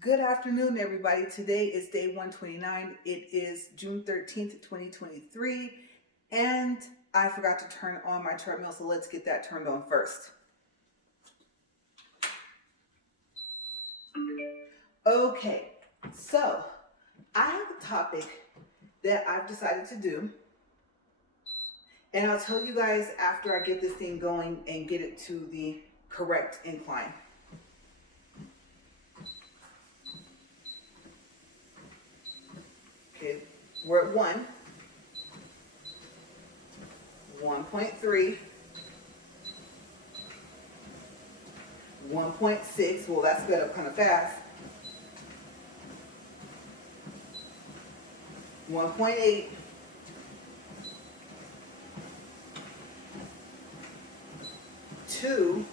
Good afternoon, everybody. Today is day 129. It is June 13th, 2023, and I forgot to turn on my treadmill, so let's get that turned on first. Okay, so I have a topic that I've decided to do, and I'll tell you guys after I get this thing going and get it to the correct incline. Okay, we're at 1.3, 1.6. Well, that's sped up kind of fast. 1.8, 2.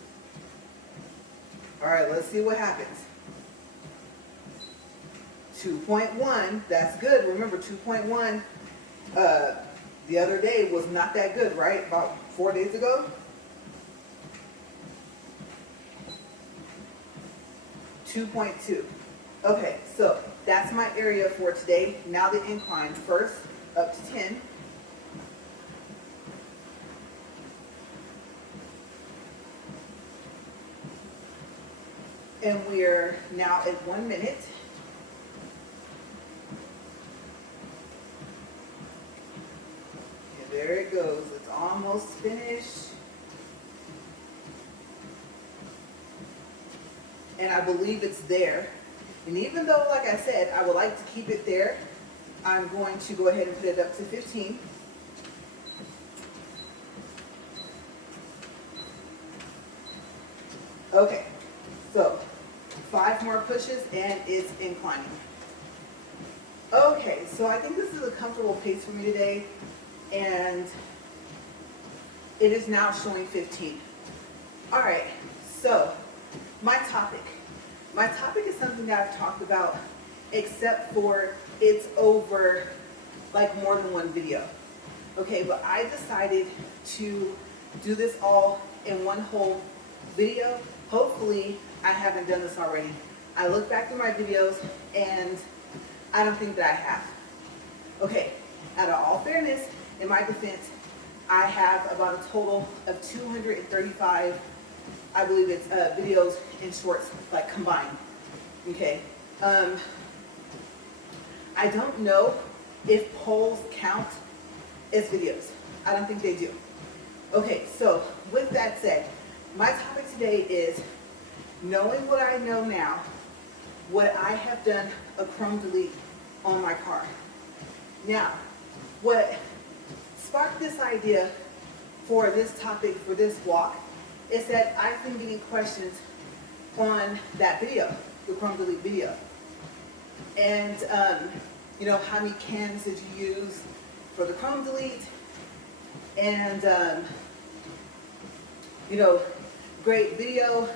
All right, let's see what happens. 2.1, that's good. Remember, 2.1 the other day was not that good, right? About 4 days ago. 2.2. Okay, so that's my area for today. Now the incline first, up to 10. And we're now at 1 minute. And there it goes. It's almost finished. And I believe it's there. And even though, like I said, I would like to keep it there, I'm going to go ahead and put it up to 15. Okay, so 5 more pushes and it's inclining. Okay, so I think this is a comfortable pace for me today, and it is now showing 15. All right, so my topic is something that I've talked about, except for it's over like more than one video. Okay, but I decided to do this all in one whole video. Hopefully I haven't done this already. I look back through my videos and I don't think that I have. Okay, out of all fairness, in my defense, I have about a total of 235, I believe it's videos and shorts, like combined. Okay, I don't know if polls count as videos. I don't think they do. Okay, so with that said, my topic today is knowing what I know now, what I have done a chrome delete on my car. Now, what sparked this idea for this topic, for this walk, is that I've been getting questions on that video, the chrome delete video. And, you know, how many cans did you use for the chrome delete? And, you know, great video.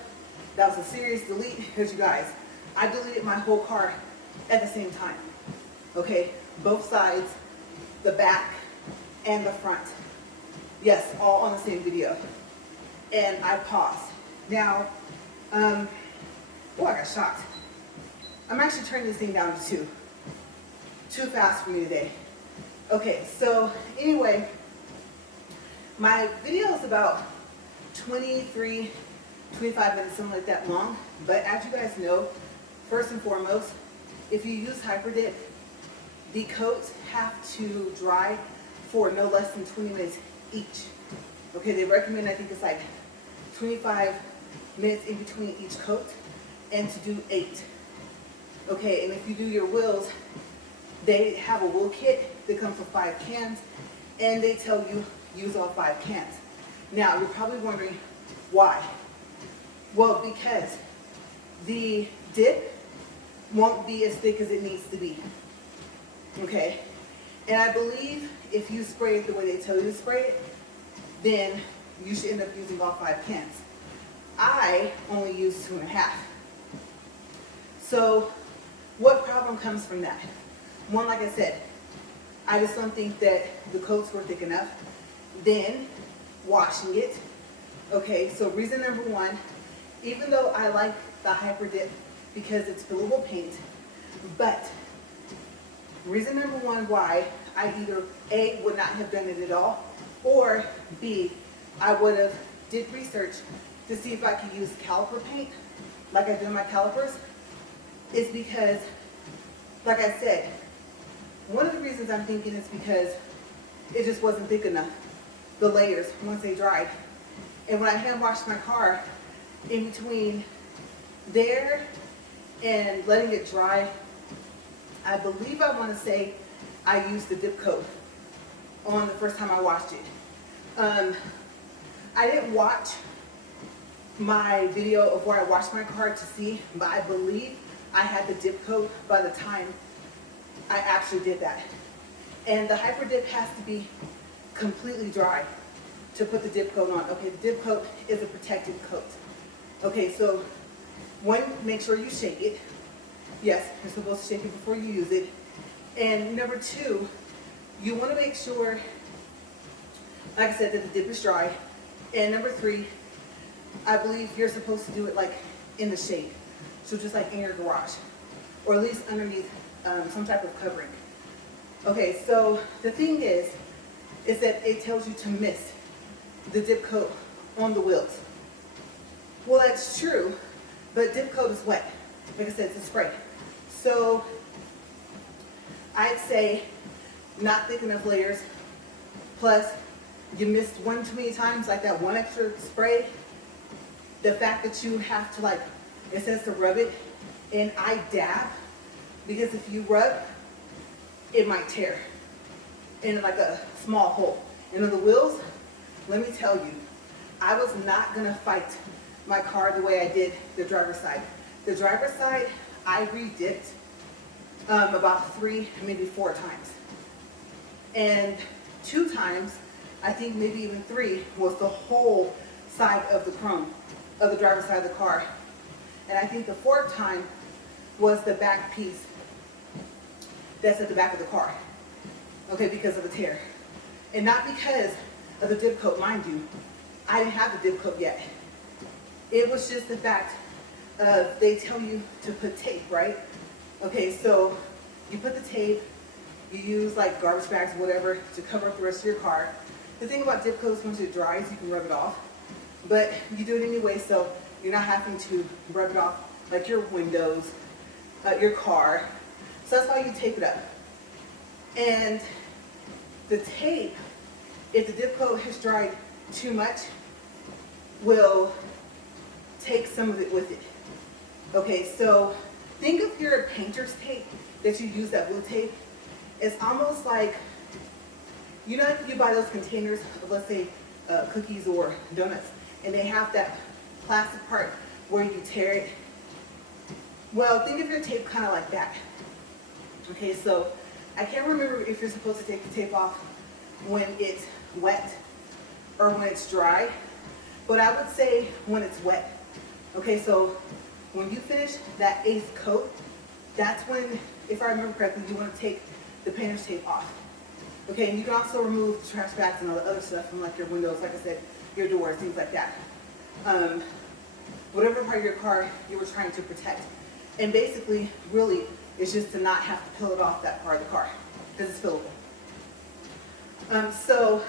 That was a serious delete. Here's you guys. I deleted my whole car at the same time. Okay, both sides, the back and the front. Yes, all on the same video. And I paused. Now, oh, I got shocked. I'm actually turning this thing down to 2. Too fast for me today. Okay, so anyway, my video is about 23, 25 minutes, something like that long. But as you guys know, first and foremost, if you use Hyperdip, the coats have to dry for no less than 20 minutes each. Okay, they recommend, I think it's like 25 minutes in between each coat, and to do 8. Okay, and if you do your wheels, they have a wheel kit that comes with 5 cans, and they tell you use all 5 cans. Now, you're probably wondering why. Well, because the dip won't be as thick as it needs to be. Okay, and I believe if you spray it the way they tell you to spray it, then you should end up using all 5 cans. I only use 2.5. So what problem comes from that? One, like I said, I just don't think that the coats were thick enough. Then washing it. Okay, so reason number 1, even though I like the Hyperdip because it's fillable paint. But reason number one why I either A, would not have done it at all, or B, I would have did research to see if I could use caliper paint like I do in my calipers, is because, like I said, one of the reasons I'm thinking is because it just wasn't thick enough, the layers, once they dried. And when I hand washed my car, in between there and letting it dry, I believe I want to say I used the dip coat on the first time I washed it. I didn't watch my video of where I washed my car to see, but I believe I had the dip coat by the time I actually did that. And the hyper dip has to be completely dry to put the dip coat on. Okay, the dip coat is a protective coat. Okay, so one, make sure you shake it. Yes, you're supposed to shake it before you use it. And number two, you want to make sure, like I said, that the dip is dry. And number three, I believe you're supposed to do it like in the shade. So just like in your garage, or at least underneath some type of covering. Okay, so the thing is that it tells you to mist the dip coat on the wheels. Well, that's true, but dip coat is wet. Like I said, it's a spray. So I'd say not thick enough layers, plus you missed one too many times, like that one extra spray. The fact that you have to, like, it says to rub it, and I dab, because if you rub, it might tear in like a small hole. And on the wheels, let me tell you, I was not gonna fight my car the way I did the driver's side. The driver's side, I re-dipped about 3, maybe 4 times. And 2 times, I think maybe even 3, was the whole side of the chrome of the driver's side of the car. And I think the 4th time was the back piece that's at the back of the car. Okay, because of the tear. And not because of the dip coat, mind you. I didn't have the dip coat yet. It was just the fact of, they tell you to put tape, right? Okay, so you put the tape, you use like garbage bags or whatever to cover up the rest of your car. The thing about dip coat is once it dries, you can rub it off. But you do it anyway, so you're not having to rub it off like your windows, your car. So that's why you tape it up. And the tape, if the dip coat has dried too much, will take some of it with it. Okay, so think of your painter's tape that you use, that blue tape. It's almost like, you know, if you buy those containers of, let's say, cookies or donuts, and they have that plastic part where you tear it. Well, think of your tape kind of like that. Okay, so I can't remember if you're supposed to take the tape off when it's wet or when it's dry, but I would say when it's wet. Okay, so when you finish that 8th coat, that's when, if I remember correctly, you want to take the painter's tape off. Okay, and you can also remove the trash bags and all the other stuff from like your windows, like I said, your doors, things like that. Whatever part of your car you were trying to protect. And basically, really, it's just to not have to peel it off that part of the car, because it's fillable. So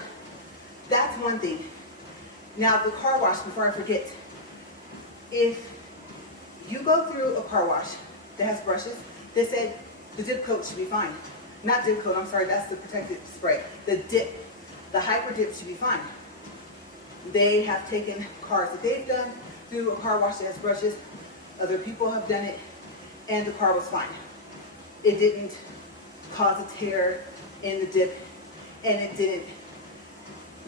that's one thing. Now the car wash, before I forget, if you go through a car wash that has brushes, they said the dip coat should be fine. Not dip coat, I'm sorry, that's the protective spray. The dip, the hyper dip should be fine. They have taken cars that they've done through a car wash that has brushes. Other people have done it, and the car was fine. It didn't cause a tear in the dip, and it didn't,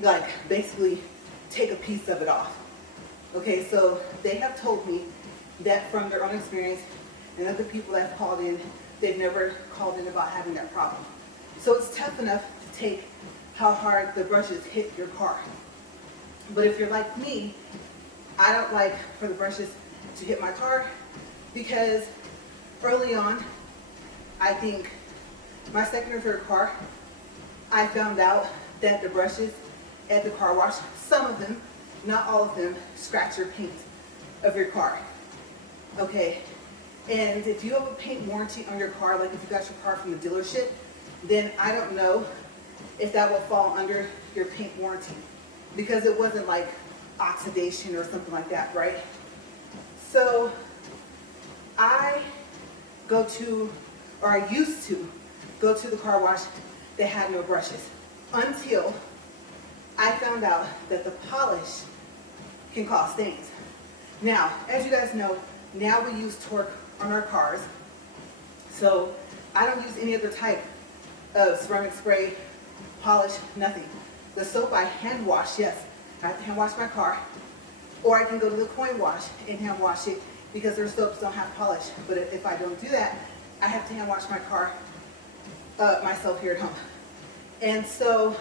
like, basically take a piece of it off. Okay, so they have told me that from their own experience, and other people that have called in, they've never called in about having that problem. So it's tough enough to take how hard the brushes hit your car. But if you're like me, I don't like for the brushes to hit my car, because early on, I think my second or third car, I found out that the brushes at the car wash, some of them, not all of them, scratch your paint of your car. Okay, And if you have a paint warranty on your car, like if you got your car from the dealership, then I don't know if that will fall under your paint warranty, because it wasn't like oxidation or something like that, right? So I used to go to the car wash that had no brushes, until I found out that the polish can cause stains. Now, as you guys know, now we use torque on our cars, so I don't use any other type of ceramic spray, polish, nothing. The soap I hand wash, yes, I have to hand wash my car, or I can go to the coin wash and hand wash it, because their soaps don't have polish. But if I don't do that, I have to hand wash my car myself here at home. And so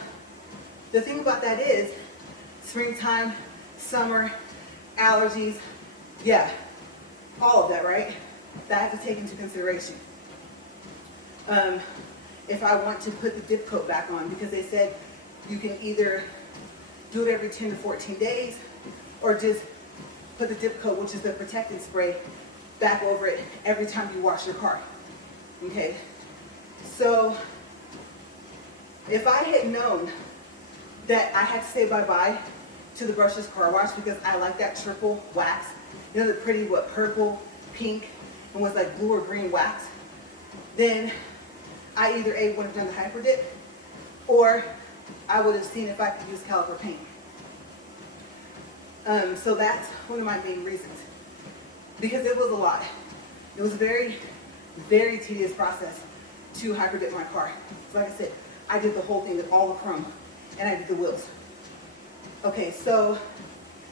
the thing about that is, springtime, summer, allergies, yeah, all of that, right? That I have to take into consideration. If I want to put the dip coat back on, because they said you can either do it every 10 to 14 days, or just put the dip coat, which is the protectant spray, back over it every time you wash your car. Okay, so if I had known that I had to say bye-bye to the brushless car wash, because I like that triple wax, you know, the pretty, purple, pink, and was like blue or green wax, then I either A, would have done the hyper dip, or I would have seen if I could use caliper paint. So that's one of my main reasons, because it was a lot. It was a very, very tedious process to hyper dip my car. So like I said, I did the whole thing with all the chrome, and I did the wheels. Okay, so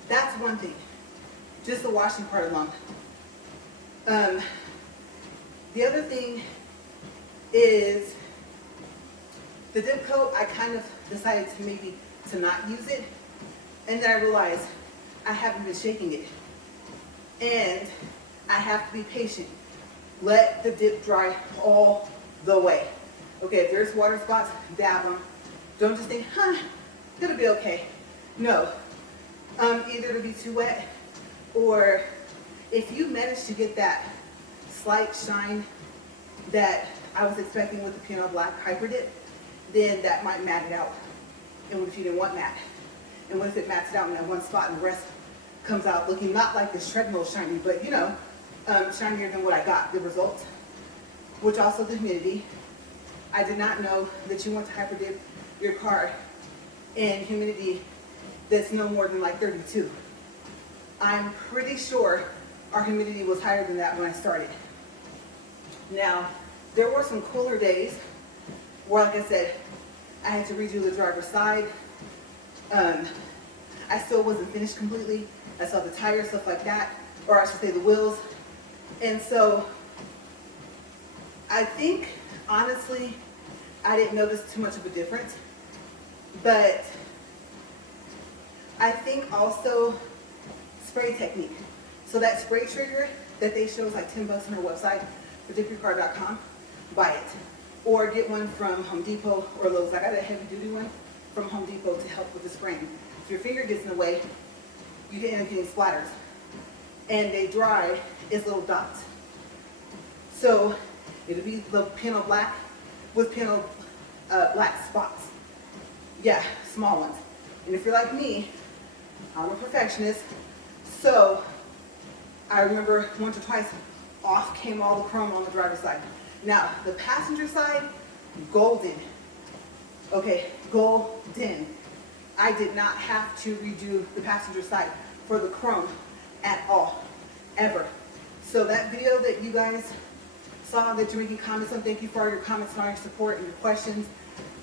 that's one thing, just the washing part alone. The other thing is the dip coat. I kind of decided to maybe to not use it, and then I realized I haven't been shaking it, and I have to be patient. Let the dip dry all the way. Okay, if there's water spots, dab them. Don't just think, it'll be okay. No, either it'll be too wet, or if you manage to get that slight shine that I was expecting with the piano black hyper dip, then that might mat it out. And what if you didn't want matte? And what if it mats it out in that one spot and the rest comes out looking not like this treadmill shiny, but you know, shinier than what I got, the result. Which also the humidity. I did not know that you want to hyper dip your car in humidity that's no more than like 32. I'm pretty sure our humidity was higher than that when I started. Now, there were some cooler days where, like I said, I had to redo the driver's side. I still wasn't finished completely. I saw the tires, stuff like that, or I should say the wheels. And so I think, honestly, I didn't notice too much of a difference. But I think also spray technique. So that spray trigger that they show is like 10 bucks on their website, predictyourcar.com, buy it. Or get one from Home Depot or Lowe's. I got a heavy duty one from Home Depot to help with the spraying. If your finger gets in the way, you can end up getting splatters. And they dry as little dots. So it'll be the piano black with piano black spots. Yeah, small ones. And if you're like me, I'm a perfectionist. So I remember once or twice, off came all the chrome on the driver's side. Now, the passenger side, golden. Okay, golden. I did not have to redo the passenger side for the chrome at all, ever. So that video that you guys saw that you're making comments on, thank you for all your comments and all your support and your questions.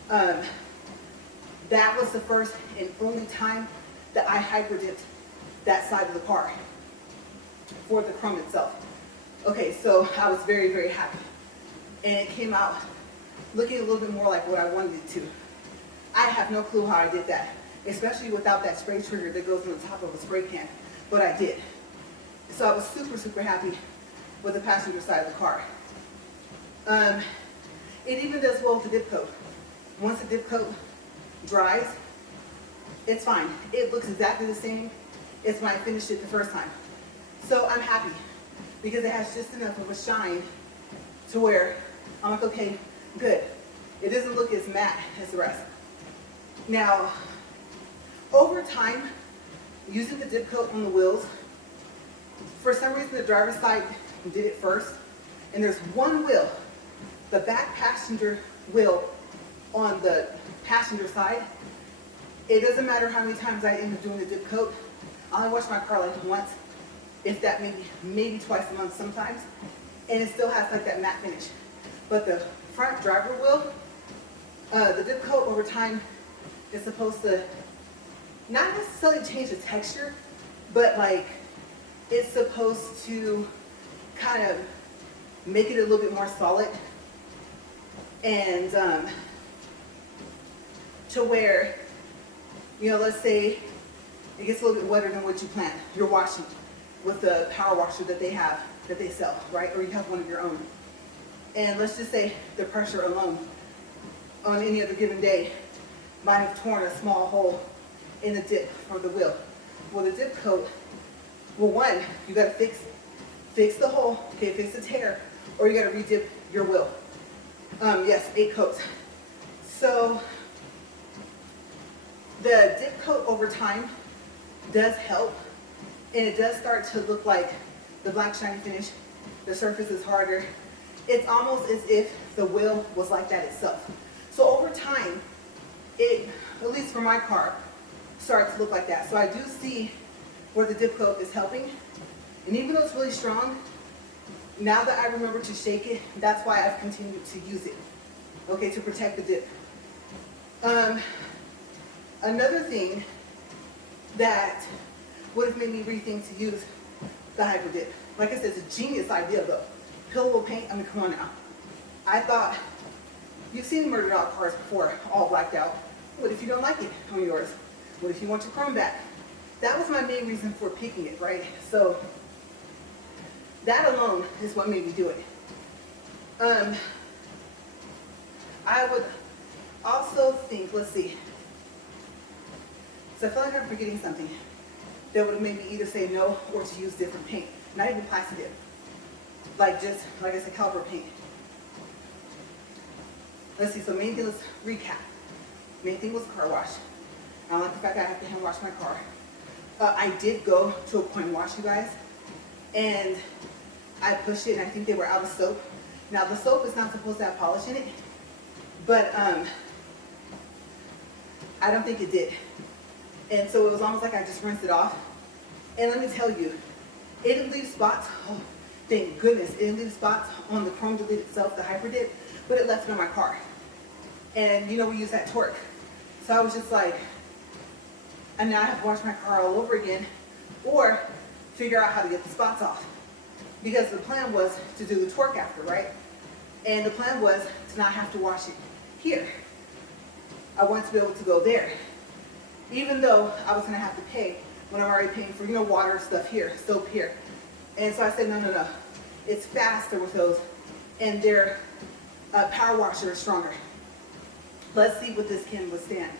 That was the first and only time that I hyper dipped that side of the car for the chrome itself. Okay, so I was very, very happy. And it came out looking a little bit more like what I wanted it to. I have no clue how I did that, especially without that spray trigger that goes on the top of a spray can, but I did. So I was super, super happy with the passenger side of the car. It even does well with the dip coat. Once the dip coat dries, it's fine. It looks exactly the same as when I finished it the first time. So I'm happy. because it has just enough of a shine to where I'm like, okay, good. It doesn't look as matte as the rest. Now, over time, using the dip coat on the wheels, for some reason the driver's side did it first, and there's one wheel, the back passenger wheel on the passenger side. It doesn't matter how many times I end up doing the dip coat. I only wash my car like once, if that, maybe twice a month sometimes, and it still has like that matte finish. But the front driver wheel, the dip coat over time is supposed to not necessarily change the texture, but like it's supposed to kind of make it a little bit more solid, and to where, you know, let's say it gets a little bit wetter than what you planned. You're washing with the power washer that they have, that they sell, right? Or you have one of your own. And let's just say the pressure alone on any other given day might have torn a small hole in the dip for the wheel. Well, the dip coat, well, one, you gotta fix the hole, okay, fix the tear, or you gotta re-dip your wheel. Yes, 8 coats. So the dip coat over time does help, and it does start to look like the black shiny finish. The surface is harder. It's almost as if the wheel was like that itself. So over time, it, at least for my car, starts to look like that. So I do see where the dip coat is helping. And even though it's really strong, now that I remember to shake it, that's why I've continued to use it, okay, to protect the dip. Another thing that would have made me rethink to use the hyper dip, like I said, it's a genius idea though. Pillable paint, I mean, come on now. I thought, you've seen murder dog cars before, all blacked out. What if you don't like it on yours? What if you want your chrome back? That was my main reason for picking it, right? So that alone is what made me do it. I would also think, let's see. So I feel like I'm forgetting something that would have made me either say no or to use different paint. Not even plastic dip. Like just, like I said, caliper paint. Let's see, so main thing, let's recap. Main thing was car wash. I don't like the fact that I have to hand wash my car. I did go to a coin wash, you guys, and I pushed it and I think they were out of soap. Now the soap is not supposed to have polish in it, but I don't think it did. And so it was almost like I just rinsed it off. And let me tell you, it didn't leave spots, oh, thank goodness, it didn't leave spots on the chrome delete itself, the hyper dip, but it left it on my car. And you know, we use that torque. So I was just like, and now I have to wash my car all over again, or figure out how to get the spots off. Because the plan was to do the torque after, right? And the plan was to not have to wash it here. I wanted to be able to go there. Even though I was gonna have to pay when I'm already paying for, you know, water stuff here, soap here. And so I said, no. It's faster with those, and their power washer is stronger. Let's see what this can withstand.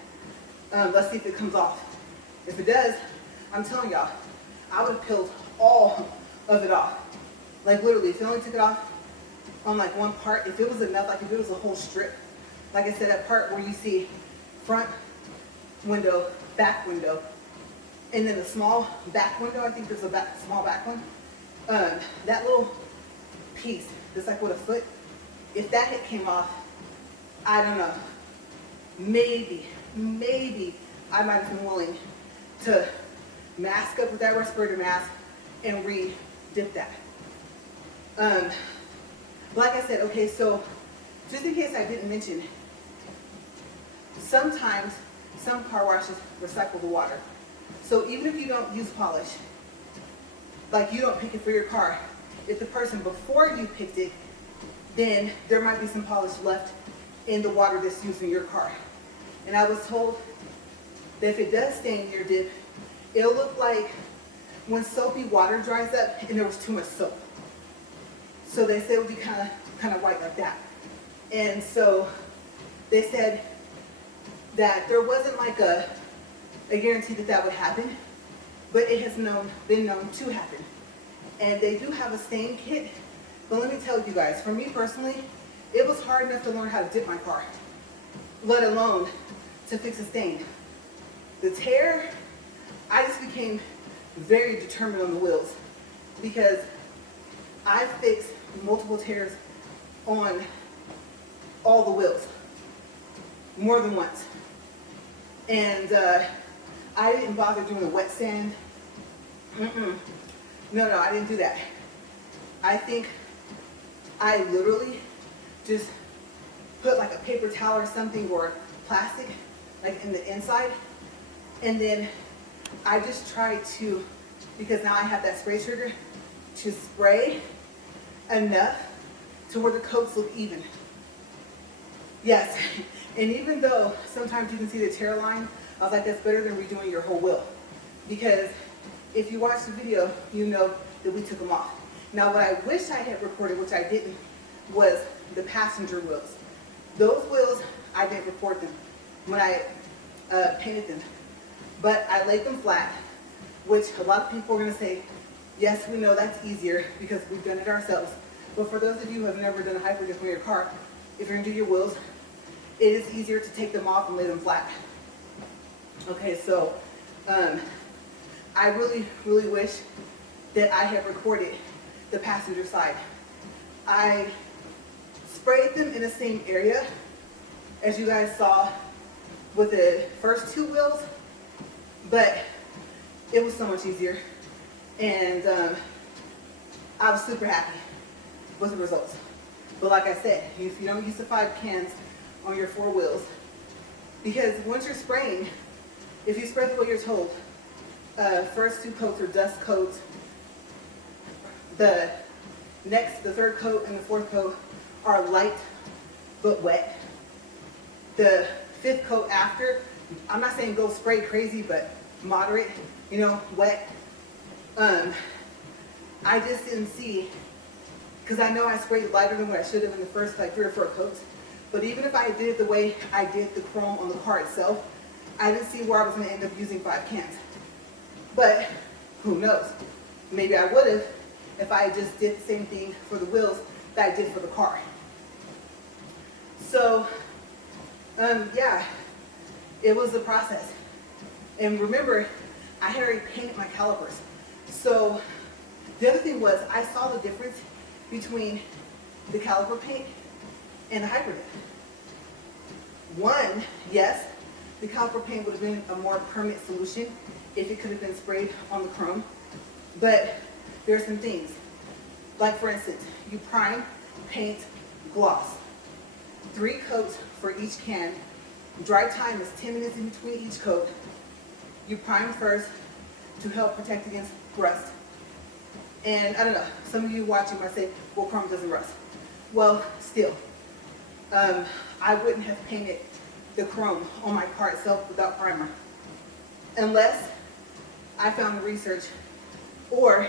Let's see if it comes off. If it does, I'm telling y'all, I would have peeled all of it off. Like literally, if it only took it off on like one part, if it was enough, like if it was a whole strip, like I said, that part where you see front window, back window, and then a small back window, I think there's a small back one. That little piece, just like with a foot, if that hit came off, I don't know, maybe I might have been willing to mask up with that respirator mask and re-dip that. Like I said, okay, so just in case I didn't mention, sometimes some car washes recycle the water. So even if you don't use polish, like you don't pick it for your car, if the person before you picked it, then there might be some polish left in the water that's used in your car. And I was told that if it does stain your dip, it'll look like when soapy water dries up and there was too much soap. So they said it would be kind of white like that. And so they said that there wasn't like a guarantee that that would happen, but it has been known to happen. And they do have a stain kit, but let me tell you guys, for me personally, it was hard enough to learn how to dip my car, let alone to fix a stain. The tear, I just became very determined on the wheels because I fixed multiple tears on all the wheels, more than once. And I didn't bother doing a wet sand. No, I didn't do that. I think I literally just put like a paper towel or something or plastic like in the inside, and then I just tried to, because now I have that spray trigger, to spray enough to where the coats look even. Yes, and even though sometimes you can see the tear line, I was like, that's better than redoing your whole wheel. Because if you watch the video, you know that we took them off. Now what I wish I had recorded, which I didn't, was the passenger wheels. Those wheels, I didn't record them when I painted them. But I laid them flat, which a lot of people are gonna say, yes, we know that's easier because we've done it ourselves. But for those of you who have never done a hyperlift on your car, if you're gonna do your wheels, it is easier to take them off and lay them flat. Okay, so I really, really wish that I had recorded the passenger side. I sprayed them in the same area as you guys saw with the first two wheels, but it was so much easier. And I was super happy with the results. But like I said, if you don't use the 5 cans on your 4 wheels, because once you're spraying, if you spray the way you're told, first 2 coats are dust coats, the third coat and the 4th coat are light but wet. The 5th coat after, I'm not saying go spray crazy, but moderate, wet. I just didn't see, because I know I sprayed lighter than what I should have in the first like 3 or 4 coats, but even if I did it the way I did the chrome on the car itself, I didn't see where I was going to end up using 5 cans. But who knows? Maybe I would have if I just did the same thing for the wheels that I did for the car. So, yeah, it was a process. And remember, I had already painted my calipers. So the other thing was I saw the difference between the caliper paint and the hyperlift. One, yes, the caliper paint would have been a more permanent solution if it could have been sprayed on the chrome. But there are some things, like for instance, you prime, paint, gloss. 3 coats for each can. Dry time is 10 minutes in between each coat. You prime first to help protect against rust. And I don't know, some of you watching might say, well, chrome doesn't rust. Well, still, I wouldn't have painted the chrome on my car itself without primer, unless I found the research, or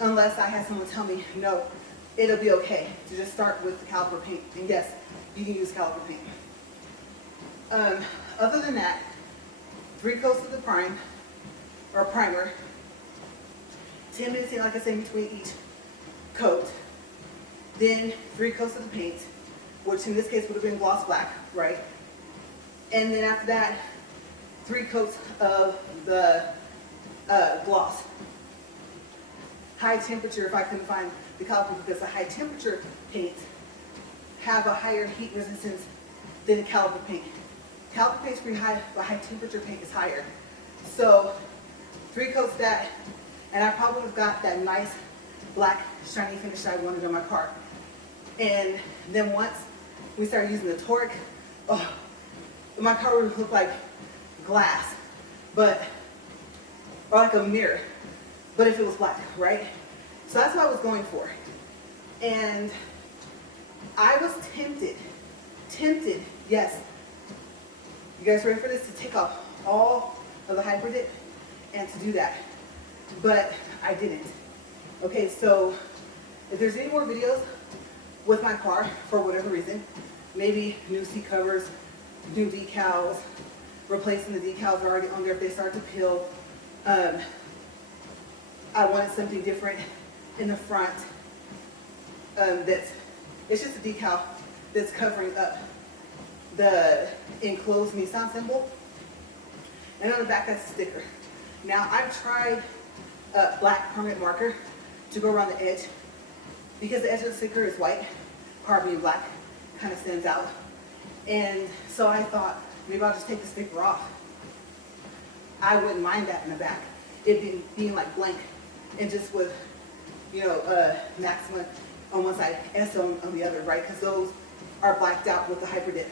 unless I had someone tell me, no, it'll be okay to just start with the caliper paint. And yes, you can use caliper paint. Other than that, 3 coats of the primer, 10 minutes in, like I said, between each coat. Then 3 coats of the paint, which in this case would have been gloss black, right? And then after that, 3 coats of the gloss. High temperature, if I couldn't find the caliper, because the high temperature paints have a higher heat resistance than the caliper paint. Caliper paint's pretty high, but high temperature paint is higher. So 3 coats of that, and I probably would have got that nice black shiny finish that I wanted on my car. And then once we started using the torque, oh, my car would look like glass, or like a mirror, but if it was black, right? So that's what I was going for. And I was tempted, yes. You guys ready for this? To take off all of the hyper dip and to do that. But I didn't. Okay, so if there's any more videos with my car, for whatever reason, maybe new seat covers, new decals, replacing the decals already on there if they start to peel, I wanted something different, in the front it's just a decal that's covering up the enclosed Nissan symbol. And on the back, that's a sticker. Now, I've tried a black permanent marker to go around the edge because the edge of the sticker is white, car being black, kind of stands out. And so I thought, maybe I'll just take the sticker off. I wouldn't mind that in the back, it being like blank and just with, Maxima on one side, S on the other, right? Because those are blacked out with the hyper dip.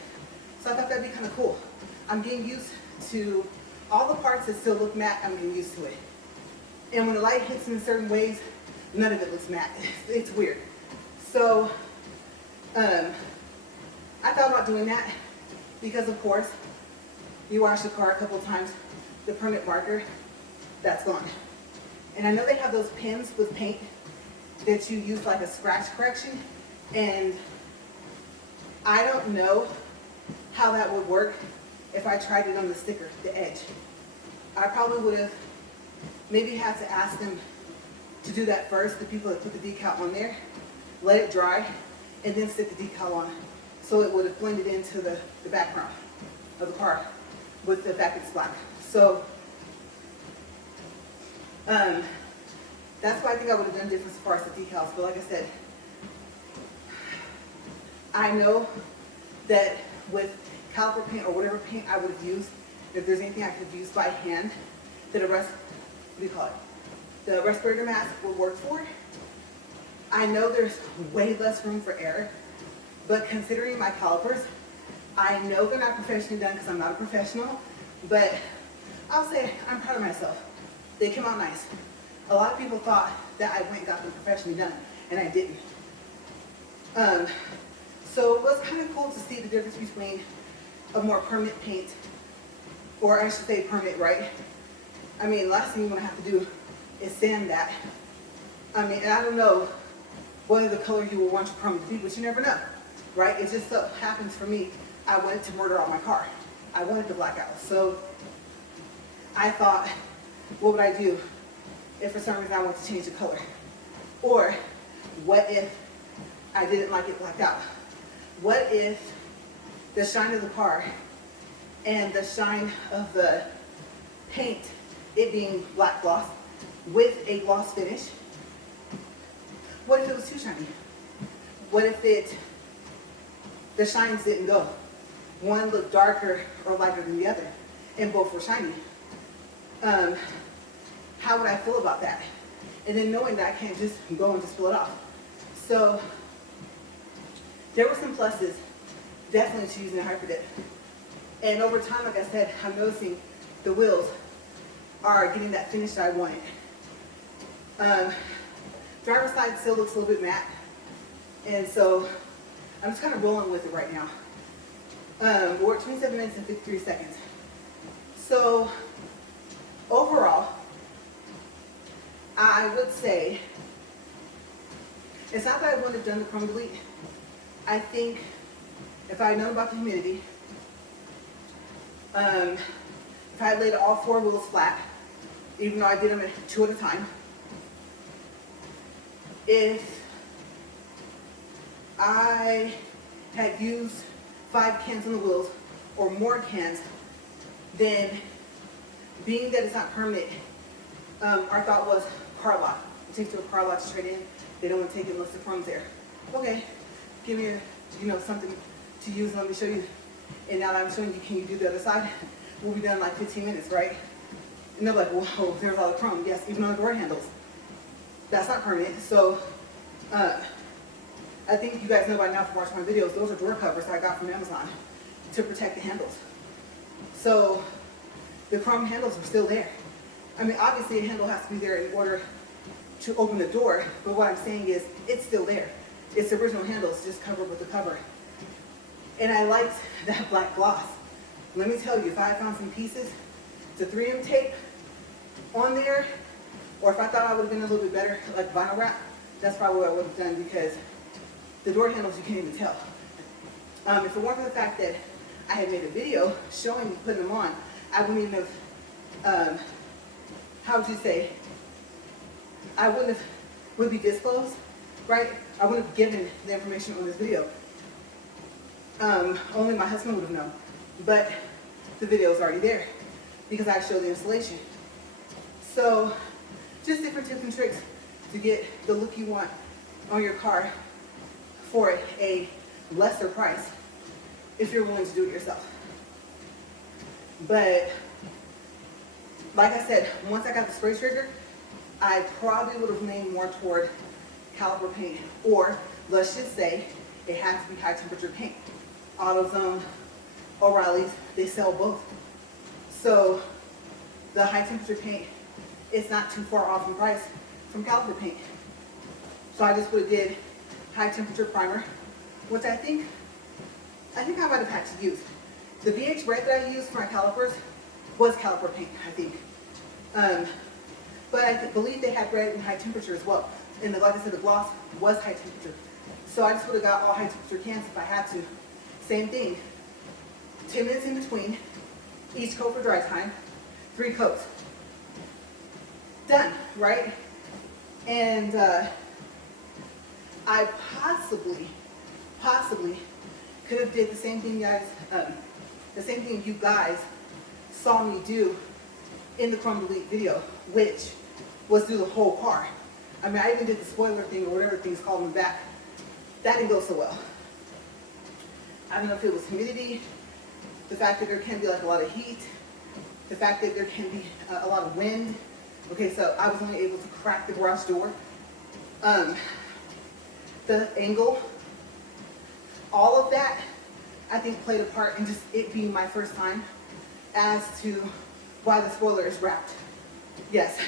So I thought that'd be kind of cool. I'm getting used to all the parts that still look matte. I'm getting used to it. And when the light hits in certain ways, none of it looks matte. It's weird. So I thought about doing that because, of course, you wash the car a couple of times, the permanent marker, that's gone. And I know they have those pins with paint that you use like a scratch correction, and I don't know how that would work if I tried it on the sticker, the edge. I probably would have maybe had to ask them to do that first, the people that put the decal on there, let it dry, and then stick the decal on, so it would have blended into the background of the car with the fact it's black. So that's why I think I would have done different as far as the decals. But like I said, I know that with caliper paint or whatever paint I would have used, if there's anything I could have used by hand that the respirator mask will work for. I know there's way less room for error, but considering my calipers, I know they're not professionally done because I'm not a professional, but I'll say I'm proud of myself. They came out nice. A lot of people thought that I went and got them professionally done, and I didn't. So it was kind of cool to see the difference between a more permanent paint, or I should say permanent, right? I mean, last thing you want to have to do is sand that. I mean, and I don't know whether the color you will want your permanent to be, but you never know, right? It just so happens for me, I wanted to murder out my car. I wanted to black out. So I thought, what would I do if for some reason I want to change the color? Or what if I didn't like it blacked out? What if the shine of the car and the shine of the paint, it being black gloss with a gloss finish, what if it was too shiny? What if the shines didn't go? One looked darker or lighter than the other, and both were shiny. How would I feel about that? And then knowing that I can't just go and just pull it off. So there were some pluses, definitely, to using a hyper dip. And over time, like I said, I'm noticing the wheels are getting that finish that I wanted. Driver's side still looks a little bit matte, and so I'm just kind of rolling with it right now. We're at 27 minutes and 53 seconds. So overall, I would say it's not that I wouldn't have done the chrome delete. I think if I had known about the humidity, if I had laid all four wheels flat, even though I did them two at a time, if I had used 5 cans on the wheels or more cans, then being that it's not permanent, our thought was car lot. You take it to a car lot to trade in. They don't want to take it unless the chrome's there. Okay, give me something to use. Let me show you. And now that I'm showing you, can you do the other side? We'll be done in like 15 minutes, right? And they're like, whoa, there's all the chrome. Yes, even on the door handles. That's not permanent. So I think you guys know by now from watching my videos, those are door covers I got from Amazon to protect the handles. So the chrome handles are still there. I mean, obviously a handle has to be there in order to open the door, but what I'm saying is it's still there. It's the original handles, just covered with the cover. And I liked that black gloss. Let me tell you, if I had found some pieces to 3M tape on there, or if I thought I would have been a little bit better, like vinyl wrap, that's probably what I would have done, because the door handles, you can't even tell. If it weren't for the fact that I had made a video showing me putting them on, I wouldn't even have, how would you say, I wouldn't would be disclosed, right, I wouldn't have given the information on this video. Only my husband would have known. But the video is already there because I showed the installation. So just different tips and tricks to get the look you want on your car for a lesser price if you're willing to do it yourself. But like I said, once I got the spray trigger, I probably would have leaned more toward caliper paint, or let's just say it had to be high temperature paint. AutoZone, O'Reilly's, they sell both. So the high temperature paint is not too far off in price from caliper paint. So I just would have did high temperature primer, which I think I might have had to use. The VH red that I used for my calipers was caliper paint, I think. But I believe they had red in high temperature as well. And like I said, the gloss was high temperature. So I just would have got all high temperature cans if I had to. Same thing, 10 minutes in between, each coat for dry time, 3 coats. Done, right? And I possibly could have did the same thing you guys saw me do in the Chrome Delete video, which was do the whole car. I mean, I even did the spoiler thing or whatever thing's called in the back. That didn't go so well. I don't know if it was humidity, the fact that there can be like a lot of heat, the fact that there can be a lot of wind. Okay, so I was only able to crack the garage door. The angle, all of that, I think played a part in just it being my first time as to why the spoiler is wrapped. Yes,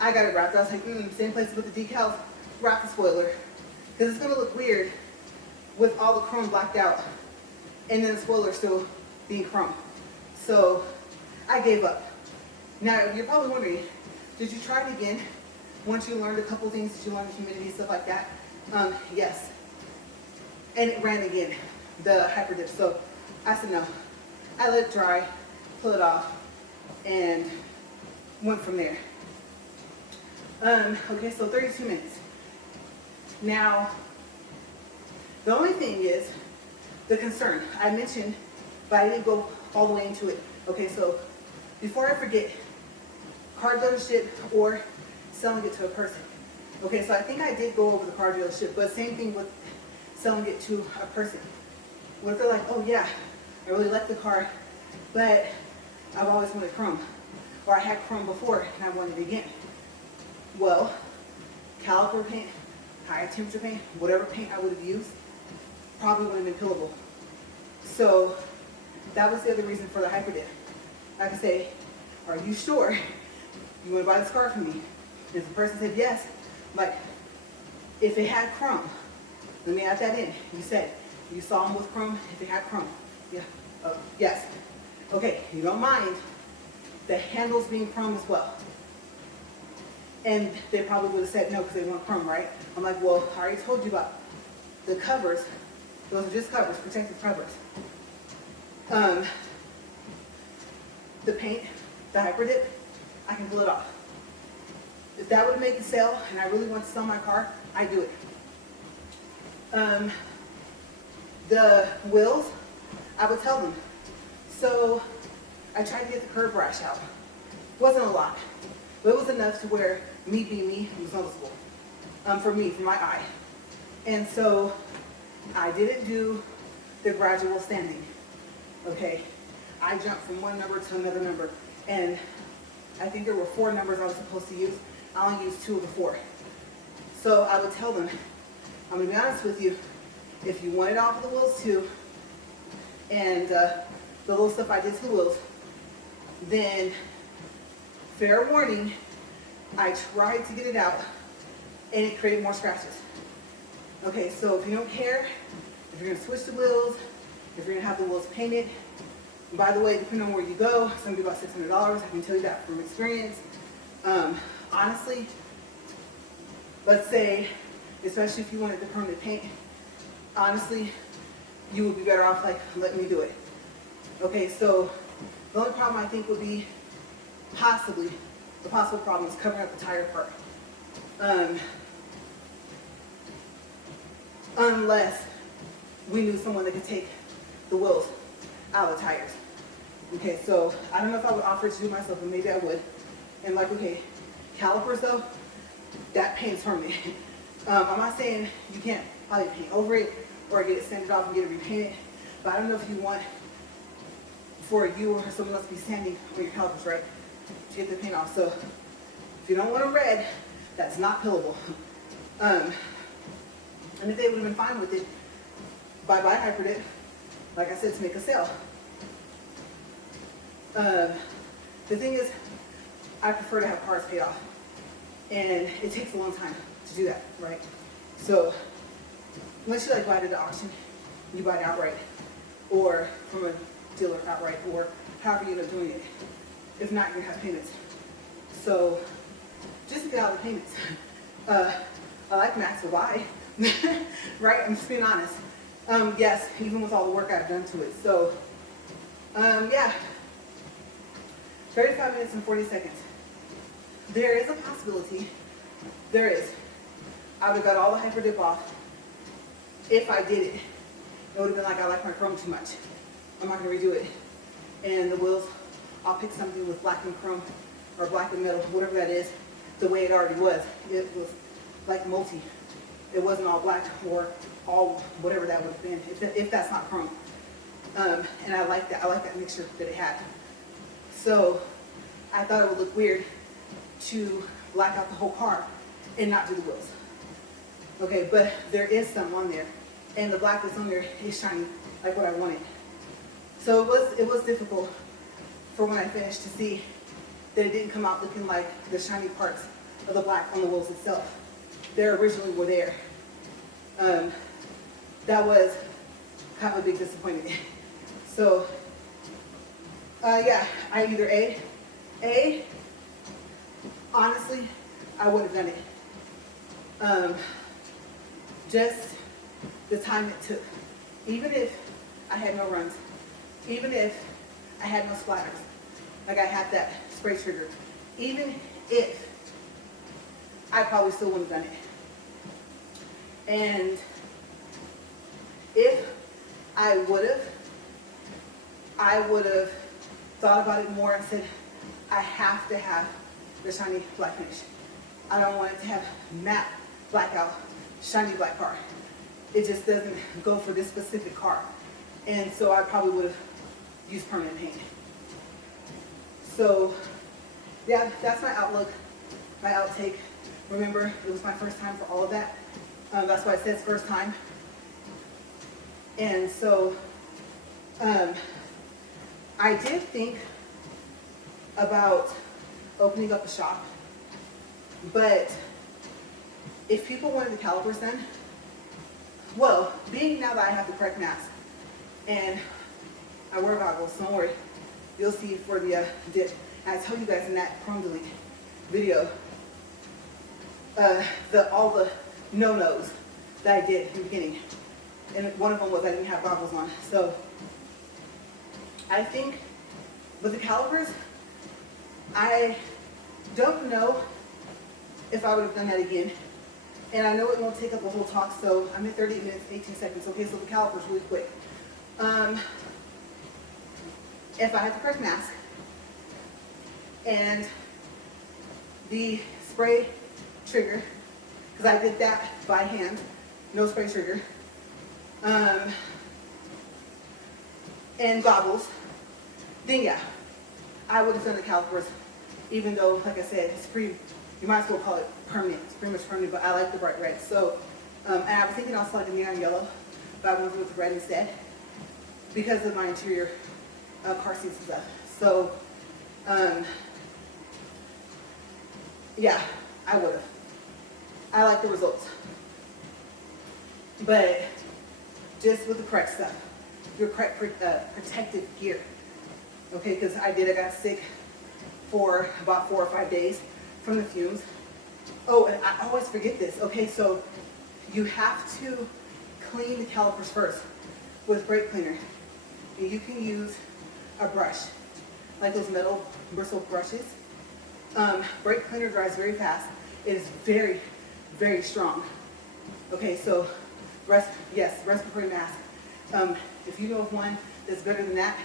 I got it wrapped. I was like, same place to put the decals, wrap the spoiler. Because it's gonna look weird with all the chrome blacked out and then the spoiler still being chrome. So I gave up. Now you're probably wondering, did you try it again once you learned a couple things? Did you learn the humidity, stuff like that? Yes. And it ran again, the hyper dip. So I said no. I let it dry, pull it off, and went from there. Okay, so 32 minutes. Now, the only thing is the concern. I mentioned, but I didn't go all the way into it. Okay, so before I forget, car dealership or selling it to a person. Okay, so I think I did go over the car dealership, but same thing with selling it to a person. What if they're like, oh yeah, I really like the car, but I've always wanted chrome, or I had chrome before and I wanted it again. Well, caliper paint, high temperature paint, whatever paint I would have used, probably would have been pillable. So that was the other reason for the hyper dip. I could say, are you sure you want to buy this car from me? If the person said yes, like, if it had chrome, let me add that in. You said you saw them with chrome, if it had chrome. Yeah, yes. Okay, you don't mind the handles being chrome as well. And they probably would have said no because they want chrome, right? I'm like, well, I already told you about the covers. Those are just covers, protective covers. The paint, the hyper dip, I can pull it off. If that would make the sale and I really want to sell my car, I do it. The wheels, I would tell them. So I tried to get the curb rash out. Wasn't a lot, but it was enough to where me being me was noticeable. For me, for my eye. And so I didn't do the gradual standing. Okay, I jumped from one number to another number, and I think there were 4 numbers I was supposed to use. I only used 2 of the 4. So I would tell them, I'm gonna be honest with you, if you want it off of the wheels too, and the little stuff I did to the wheels, then fair warning, I tried to get it out and it created more scratches. Okay, so if you don't care, if you're gonna switch the wheels, if you're gonna have the wheels painted, and by the way, depending on where you go, it's gonna be about $600. I can tell you that from experience. Honestly, let's say, especially if you wanted the permanent paint, honestly, you would be better off like letting me do it. Okay, so the only problem I think would be possibly, the possible problem is covering up the tire part. unless we knew someone that could take the wheels out of the tires. Okay, so I don't know if I would offer it to do myself, but maybe I would. And like, okay, calipers though, that paint's permanent. I'm not saying you can't probably paint over it or get it sanded off and get it repainted, but I don't know if you want for you or someone else to be sanding on your calipers, right, to get the paint off. So if you don't want a red, that's not pillable. And if they would have been fine with it, bye-bye hypered it, like I said, to make a sale. The thing is, I prefer to have cars paid off, and it takes a long time to do that, right? So unless you like buy it at the auction, you buy it outright, or from a dealer outright, or however you end up doing it. If not, you're gonna have payments. So just to get out of the payments, I like Max to buy, right? I'm just being honest. Yes, even with all the work I've done to it. So yeah, 35 minutes and 40 seconds. There is a possibility, there is, I would have got all the hyper dip off. If I did it, it would have been like, I like my chrome too much. I'm not gonna redo it. And the wheels, I'll pick something with black and chrome, or black and metal, whatever that is, the way it already was. It was like multi. It wasn't all black or all whatever that would have been, if that's not chrome. And I like that. I like that mixture that it had. So I thought it would look weird to black out the whole car and not do the wheels. Okay, but there is some on there, and the black that's on there is shiny like what I wanted. So it was difficult for when I finished to see that it didn't come out looking like the shiny parts of the black on the wheels itself. They originally were there. That was kind of a big disappointment. So yeah, I either A, honestly, I would have done it. Just the time it took. Even if I had no runs, even if I had no splatters, like I had that spray trigger, even if, I probably still wouldn't have done it. And if I would have thought about it more and said, I have to have the shiny black finish. I don't want it to have matte blackout, shiny black car. It just doesn't go for this specific car. And so I probably would have used permanent paint. So yeah, that's my outlook, my outtake. Remember, it was my first time for all of that. That's why it says first time. And so I did think about opening up a shop, but if people wanted the calipers done, well, being now that I have the correct mask and I wear goggles, don't worry, you'll see for the dip. And I told you guys in that chrome delete video, all the no-nos that I did in the beginning. And one of them was I didn't have goggles on. So I think with the calipers, I don't know if I would have done that again. And I know it won't take up a whole talk, so I'm at 30 minutes, 18 seconds. Okay, so the calipers really quick. If I had the correct mask and the spray trigger, because I did that by hand, no spray trigger, and goggles, then yeah, I would have done the calipers, even though, like I said, it's pretty, you might as well call it permanent. It's pretty much permanent, but I like the bright red. So, and I was thinking also like a neon yellow, but I went with the red instead because of my interior car seats and stuff. So, yeah, I would have. I like the results. But just with the correct stuff, your correct protective gear. Okay, because I got sick for about 4 or 5 days from the fumes. Oh, and I always forget this. Okay, so you have to clean the calipers first with brake cleaner. And you can use a brush, like those metal bristle brushes. Brake cleaner dries very fast. It is very, very strong. Okay, so respiratory mask. If you know of one that's better than that,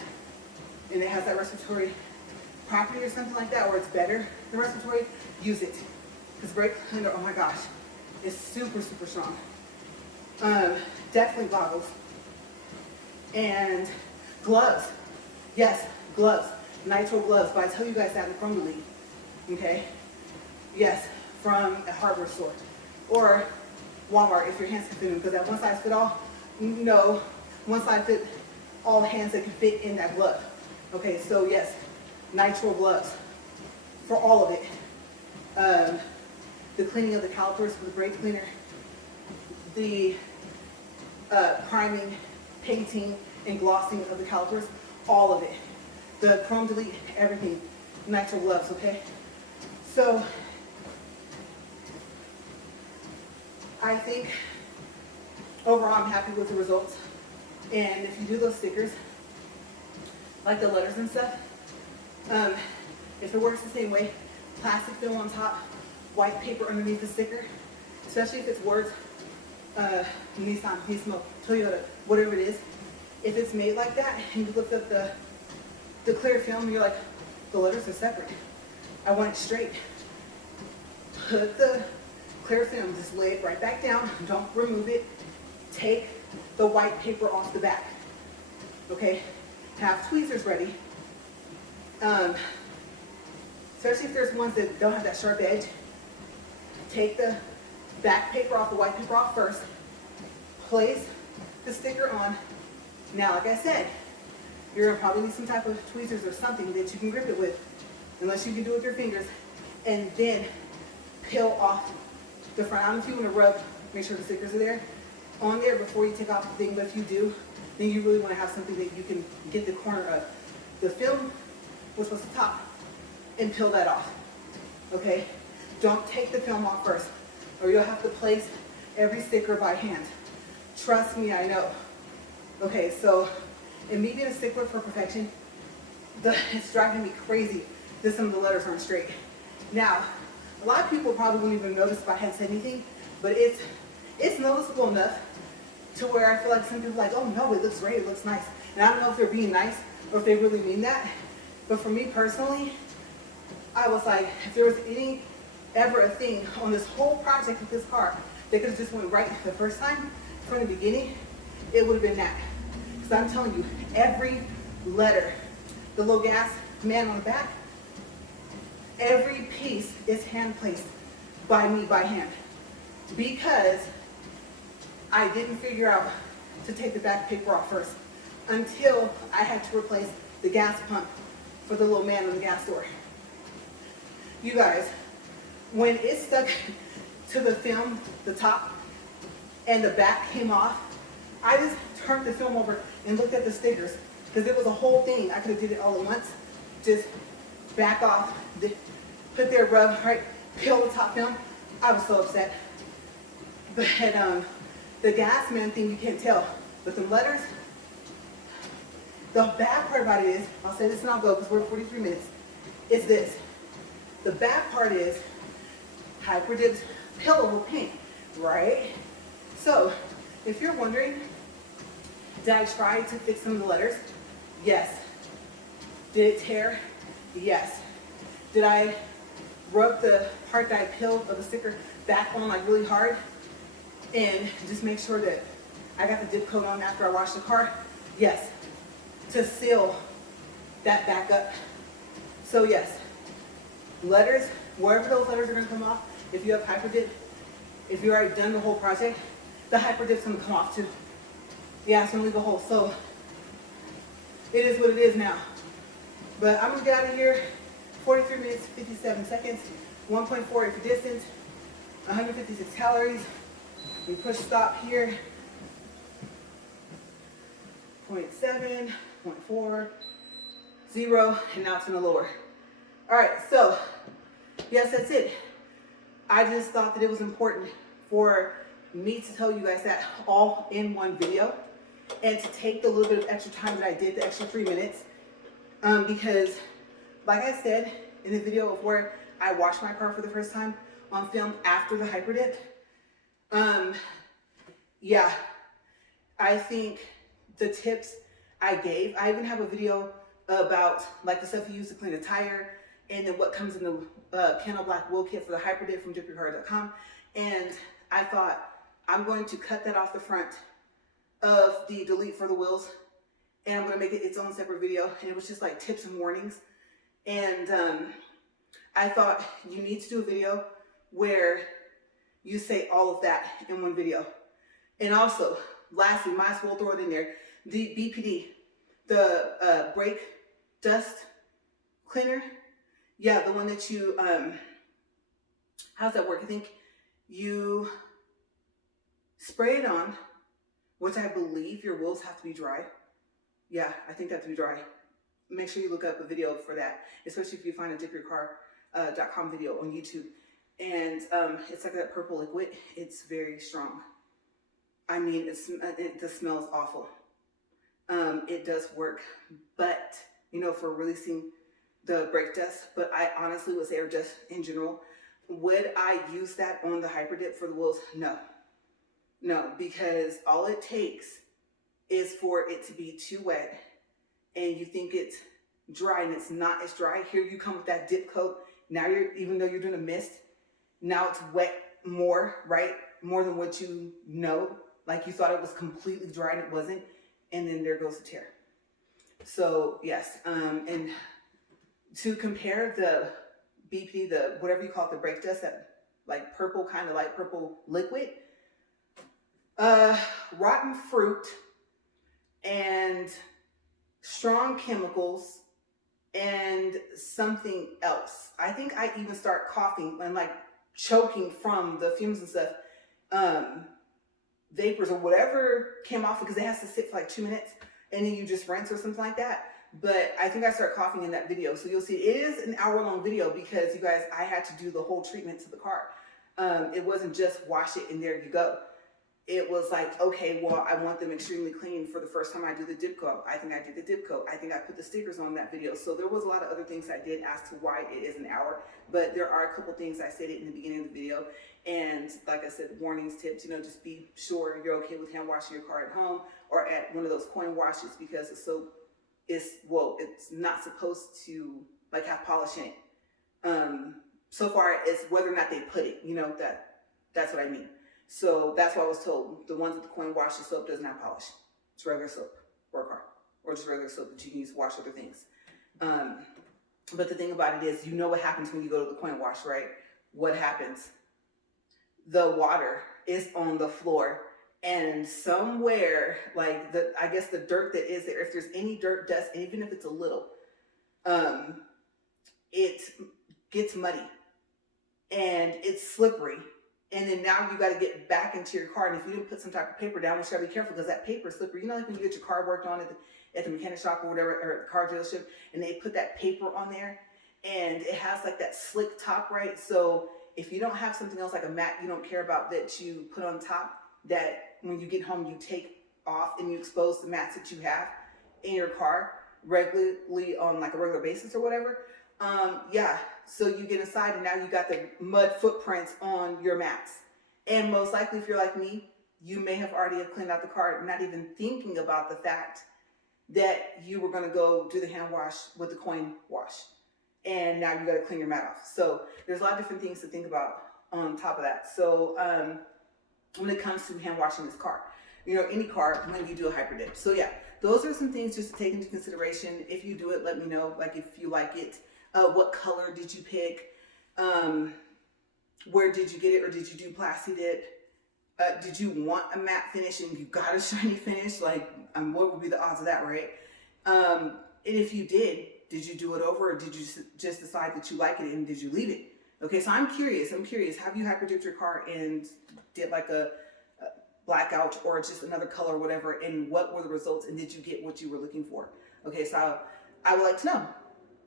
and it has that respiratory property or something like that, or it's better than respiratory, use it. Because brake cleaner, oh my gosh, is super, super strong. Definitely goggles. And gloves. Yes, gloves. Nitro gloves. But I tell you guys that in the chrome elite. Okay? Yes, from a hardware store. Or Walmart if your hands can fit them. Because that one size fit all, no. One size fit all hands that can fit in that glove. Okay, so yes, nitro gloves for all of it. The cleaning of the calipers for the brake cleaner, the priming, painting, and glossing of the calipers, all of it. The chrome delete, everything, nitro gloves, okay? So, I think overall I'm happy with the results. And if you do those stickers, like the letters and stuff, if it works the same way, plastic film on top, white paper underneath the sticker, especially if it's words, Nissan, Toyota, whatever it is. If it's made like that and you look at the clear film, you're like, the letters are separate. I want it straight. Put the clear film, just lay it right back down. Don't remove it. Take the white paper off the back. Okay? Have tweezers ready. Especially if there's ones that don't have that sharp edge. Take the back paper off, the white paper off first. Place the sticker on. Now, like I said, you're gonna probably need some type of tweezers or something that you can grip it with, unless you can do it with your fingers, and then peel off the front. I don't know if you want to rub, make sure the stickers are there, on there before you take off the thing, but if you do, then you really want to have something that you can get the corner of the film, which was the top, and peel that off, okay? Don't take the film off first, or you'll have to place every sticker by hand. Trust me, I know. Okay, so, and me being a stickler for perfection, it's driving me crazy that some of the letters aren't straight. Now, a lot of people probably wouldn't even notice if I hadn't said anything, but it's noticeable enough to where I feel like some people are like, oh no, it looks great, it looks nice. And I don't know if they're being nice or if they really mean that, but for me personally, I was like, if there was ever a thing on this whole project with this car that could have just went right the first time from the beginning, it would have been that. Because I'm telling you, every letter, the low gas man on the back, every piece is hand placed by me by hand. Because I didn't figure out to take the back paper off first until I had to replace the gas pump for the little man on the gas door. You guys, when it stuck to the film, the top, and the back came off, I just turned the film over and looked at the stickers because it was a whole thing. I could have did it all at once. Just back off, put their rub, right, peel the top film. I was so upset. But the gas man thing, you can't tell. But the letters, the bad part about it is, I'll say this and I'll go because we're at 43 minutes, is this. The bad part is hyper dipped pillow with paint, right? So, if you're wondering, did I try to fix some of the letters? Yes. Did it tear? Yes. Did I rub the part that I peeled of the sticker back on like really hard and just make sure that I got the dip coat on after I washed the car? Yes. To seal that back up. So yes, letters, wherever those letters are going to come off, if you have hyper dip, if you've already done the whole project, the hyper dip's going to come off too. Yeah, it's going to leave a hole. So it is what it is now. But I'm going to get out of here. 43 minutes, 57 seconds, 1.4 for distance, 156 calories. We push stop here. 0.7, 0.4, 0, and now it's going to lower. All right, so yes, that's it. I just thought that it was important for me to tell you guys that all in one video and to take the little bit of extra time that I did, the extra 3 minutes, because like I said in the video of where I washed my car for the first time on film after the hyper dip, yeah, I think the tips I gave, I even have a video about like the stuff you use to clean a tire, and then what comes in the Candle Black Wool Kit for the Hyperdip from dipyourcar.com. And I thought I'm going to cut that off the front of the delete for the wheels, and I'm going to make it its own separate video. And it was just like tips and warnings. And I thought you need to do a video where you say all of that in one video. And also, lastly, might as well throw it in there, the BPD, the brake dust cleaner. Yeah, the one that you, how's that work? I think you spray it on, which I believe your wheels have to be dry. Yeah, I think they have to be dry. Make sure you look up a video for that, especially if you find a dipyourcar.com video on YouTube. And it's like that purple liquid. It's very strong. I mean, it just smells awful. It does work, but you know, for releasing the brake dust. But I honestly would say, or just in general, would I use that on the Hyperdip for the wheels? No, because all it takes is for it to be too wet, and you think it's dry, and it's not as dry. Here you come with that dip coat. Now even though you're doing a mist, now it's wet more, right? More than what you know. Like you thought it was completely dry and it wasn't. And then there goes the tear. So yes, and to compare the BP, the whatever you call it, the brake dust, that like purple, kind of light purple liquid, rotten fruit and strong chemicals and something else. I think I even start coughing and like choking from the fumes and stuff, vapors or whatever came off, because it has to sit for like 2 minutes and then you just rinse or something like that. But I think I start coughing in that video. So you'll see it is an hour-long video, because you guys, I had to do the whole treatment to the car. It wasn't just wash it and there you go. It was like, okay, well, I want them extremely clean for the first time I do the dip coat. I think I did the dip coat. I think I put the stickers on that video. So there was a lot of other things I did as to why it is an hour. But there are a couple things I said it in the beginning of the video. And like I said, warnings, tips, you know, just be sure you're okay with hand washing your car at home or at one of those coin washes, because the soap is, well, it's not supposed to like have polish in it. So far as whether or not they put it, you know, that's what I mean. So that's what I was told. The ones with the coin wash, the soap doesn't have polish. It's regular soap for a car, or just regular soap that you can use to wash other things. But the thing about it is, you know what happens when you go to the coin wash, right? What happens? The water is on the floor, and somewhere, like I guess the dirt that is there, if there's any dirt, dust, and even if it's a little, it gets muddy and it's slippery. And then now you got to get back into your car. And if you didn't put some type of paper down, you got to be careful, because that paper is slippery. You know, like when you get your car worked on at the mechanic shop or whatever, or at the car dealership, and they put that paper on there, and it has like that slick top, right? So if you don't have something else like a mat you don't care about that you put on top, that when you get home you take off and you expose the mats that you have in your car regularly on like a regular basis or whatever, yeah, so you get inside and now you got the mud footprints on your mats. And most likely, if you're like me, you may have already have cleaned out the car, not even thinking about the fact that you were going to go do the hand wash with the coin wash. And now you got to clean your mat off. So there's a lot of different things to think about on top of that. So when it comes to hand washing this car, you know, any car, when you do a Hyperdip. So yeah, those are some things just to take into consideration. If you do it, let me know, like if you like it. What color did you pick? Where did you get it, or did you do Plasti Dip? Did you want a matte finish and you got a shiny finish? Like, what would be the odds of that, right? And if you did you do it over, or did you just decide that you like it and did you leave it? Okay, so I'm curious. Have you Hyperdipped your car and did like a blackout or just another color or whatever, and what were the results, and did you get what you were looking for? Okay, so I would like to know.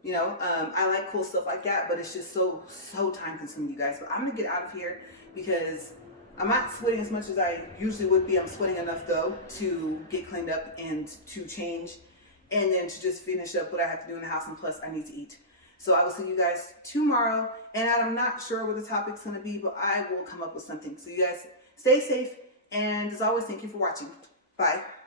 You know, I like cool stuff like that, but it's just so time consuming, you guys. But I'm gonna get out of here because I'm not sweating as much as I usually would be. I'm sweating enough though to get cleaned up and to change, and then to just finish up what I have to do in the house, and plus I need to eat. So I will see you guys tomorrow, and I'm not sure what the topic's gonna be, but I will come up with something. So you guys stay safe, and as always, thank you for watching. Bye.